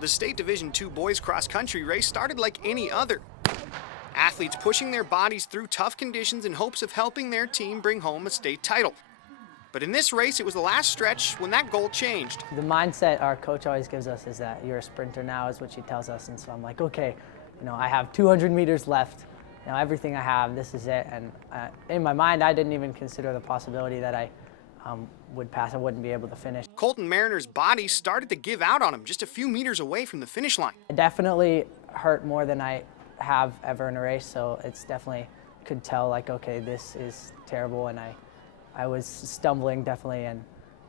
The State Division II boys cross country race started like any other. Athletes pushing their bodies through tough conditions in hopes of helping their team bring home a state title. But in this race, it was the last stretch when that goal changed. The mindset our coach always gives us is that you're a sprinter now, is what she tells us. And so I'm like, okay, I have 200 meters left. Everything I have, this is it. And in my mind, I didn't even consider the possibility that I would pass. I wouldn't be able to finish. Colton Mariner's body started to give out on him just a few meters away from the finish line. It definitely hurt more than I have ever in a race, so it's definitely could tell like, okay, this is terrible, and I was stumbling definitely and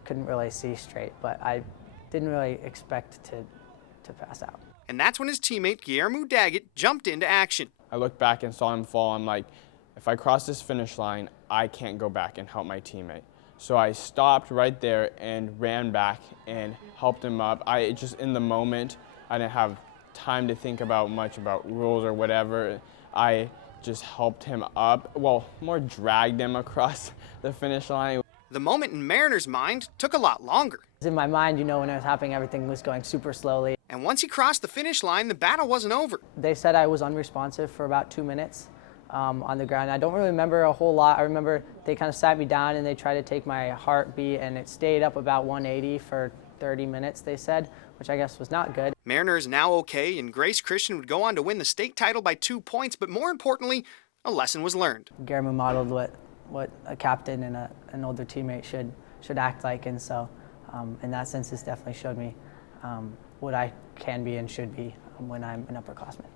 couldn't really see straight, but I didn't really expect to pass out. And that's when his teammate Guillermo Daggett jumped into action. I looked back and saw him fall. I'm like, if I cross this finish line, I can't go back and help my teammate. So I stopped right there and ran back and helped him up. In the moment, I didn't have time to think about much about rules or whatever. I just helped him up, well, more dragged him across the finish line. The moment in Mariner's mind took a lot longer. In my mind, when it was happening, everything was going super slowly. And once he crossed the finish line, the battle wasn't over. They said I was unresponsive for about 2 minutes on the ground. I don't really remember a whole lot. I remember they kind of sat me down and they tried to take my heartbeat, and it stayed up about 180 for 30 minutes, they said, which I guess was not good. Mariner is now okay, and Grace Christian would go on to win the state title by 2 points, but more importantly, a lesson was learned. Guillermo modeled what a captain and an older teammate should act like, and so in that sense, this definitely showed me what I can be and should be when I'm an upperclassman.